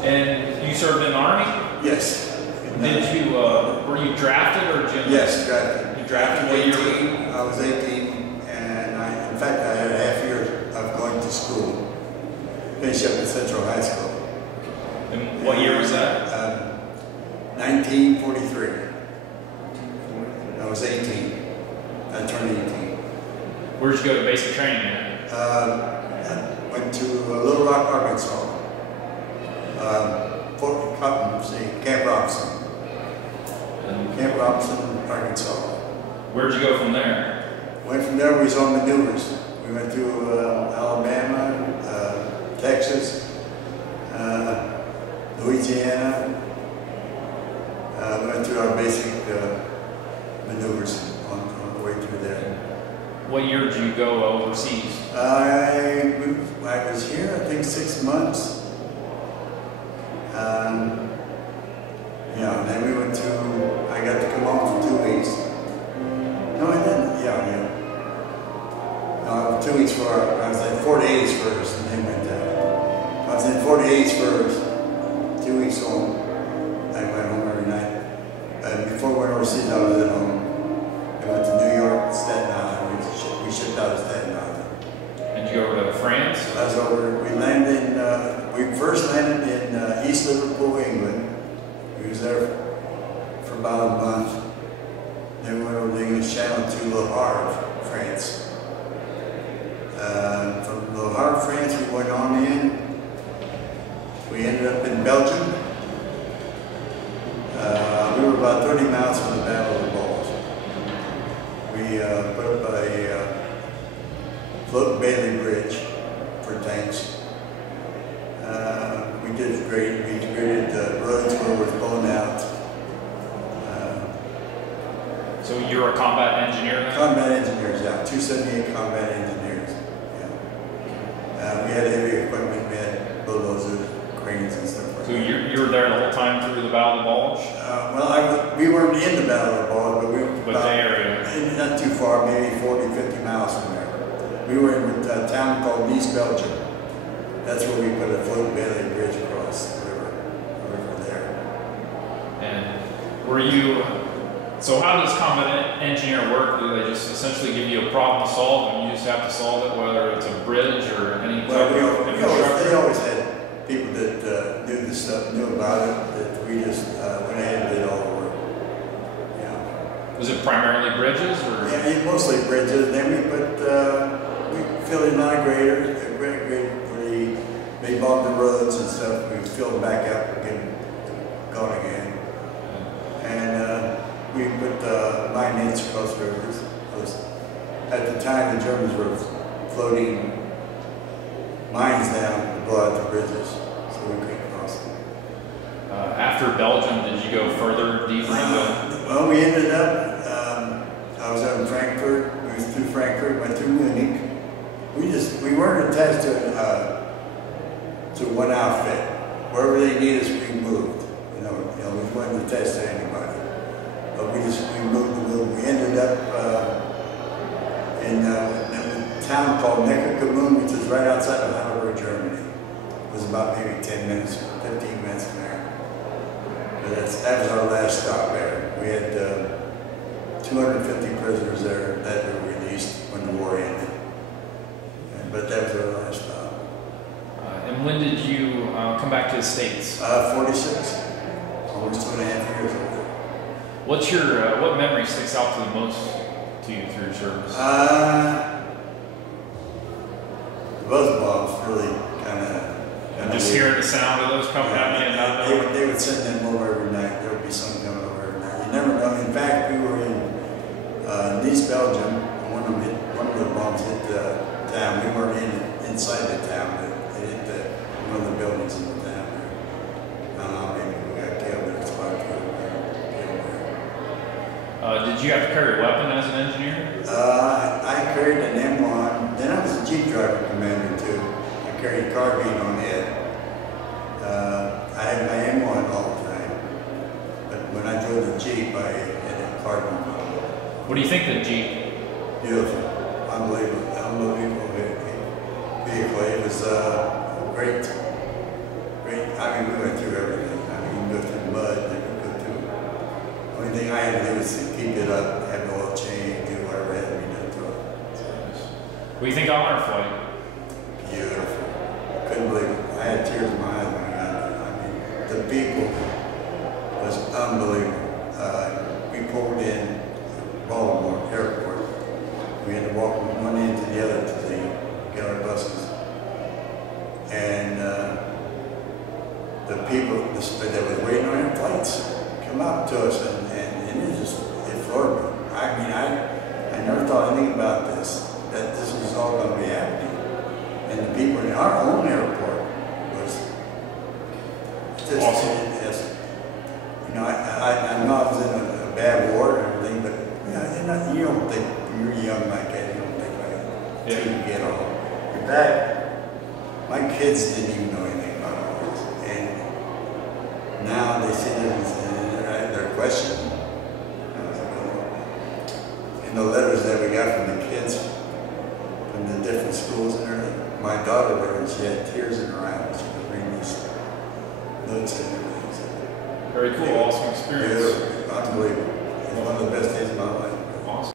And you served in the Army? Yes. Did you, were you drafted or did you? Yes, drafted. You drafted what year? I was 18, and in fact, I had a half year of going to school. Finished up at Central High School. And what year was that? 1943. I was 18. I turned 18. Where did you go to basic training at? I went to Little Rock, Arkansas. Camp Robinson. Camp Robinson, Arkansas. Where'd you go from there? Went from there, we was on maneuvers. We went through Alabama, Texas, Louisiana. We went through our basic maneuvers on the way through there. What year did you go overseas? I was here, I think 6 months. Yeah, and then we went to, I got to come home for 2 weeks. No, I didn't, yeah. No, 2 weeks for, I was in 4 days first, and then went down. I was in 4 days first, 2 weeks home. I went home every night. Before we went overseas, I was at home. I went to New York, Staten Island. We shipped out of Staten Island. And you go over to France? I was over, we landed in, we first landed in East Liverpool, England. We was there for about a month. Then we went over the English Channel to Le Havre, France. From Le Havre, France, we went on in. We ended up in Belgium. We were about 30 miles from the Battle of the Bulge. We put up a float Bailey Bridge for tanks. We did great. We created the roads where it was blown out. So you were a combat engineer then? Combat engineers, yeah. 278 combat engineers. Yeah. We had heavy equipment. We had bulldozers, cranes, and stuff like So that. you were there the whole time through the Battle of the Bulge? Well, we weren't in the Battle of the Bulge, but we were But the area? not too far, maybe 40, 50 miles from there. We were in a town called East Belgium. That's where we put a float Bailey Bridge across the river there. And were you, so how does combat engineer work? Do they just essentially give you a problem to solve and you just have to solve it, whether it's a bridge or any type of infrastructure? They always had people that knew the stuff, knew about it, that we just went ahead and did all the work. Yeah. Was it primarily bridges or? Yeah, mostly bridges. Then we put, we filled in our graders, they bombed the roads and stuff. We filled them back up and get them going again. And we put mine nets across rivers. At the time, the Germans were floating mines down to blow out the bridges, so we couldn't cross them. After Belgium, did you go further, deeper into? Well, we ended up, I was out in Frankfurt. We was through Frankfurt, went through Munich. We weren't attached to one outfit. Wherever they need us, we moved. You know, we weren't attached to anybody. But we moved. We ended up in a town called Neckargemünd, which is right outside of Heidelberg, Germany. It was about maybe 10 minutes, 15 minutes from there. But that was our last stop there. We had 250 prisoners there that were released when the war ended. But that was our last stop. And when did you come back to the States? 46. Almost 2.5 years old. What's your, what memory sticks out to the most to you through your service? The buzz bombs really kind of... Just hearing the sound of those coming at me and not knowing? They would send them over every night. There would be some coming over every night. You never know. In fact, we were in East Belgium. One of the bombs hit the town. We weren't inside the town, but it hit one of the buildings in the town there. Maybe we got killed, but it's about killed there. Did you have to carry a weapon as an engineer? I carried an M1. Then I was a Jeep driver commander too. I carried a carbine on head. I had my M1 all the time. But when I drove the Jeep, I had a carbine on. What do you think of the Jeep? Beautiful. Unbelievable vehicle. It was great. I mean, we went thing I had to do was keep it up, have an oil change, do whatever had to be done to it. What do you think of our flight? Beautiful. Couldn't believe it. I had tears in my eyes when I got there. I mean, the people was unbelievable. We pulled in Baltimore Airport. We had to walk from one end to the other to get our buses. And the people that was waiting on their flights come up to us, and it floored me. I mean, I never thought anything about this, that this was all going to be happening. And the people in our own airport was just awesome. You know, I know I was in a bad ward and everything, but you don't think, when you're young like that, you don't think like that. Until you get on. In fact, my kids didn't even know anything about all this. And now they sit there and they're questioning. I was like, oh. And the letters that we got from the kids, from the different schools and everything, my daughter there, she had tears in her eyes. She was reading these notes and everything. Very cool, awesome experience. Yeah, unbelievable. It's one of the best days of my life.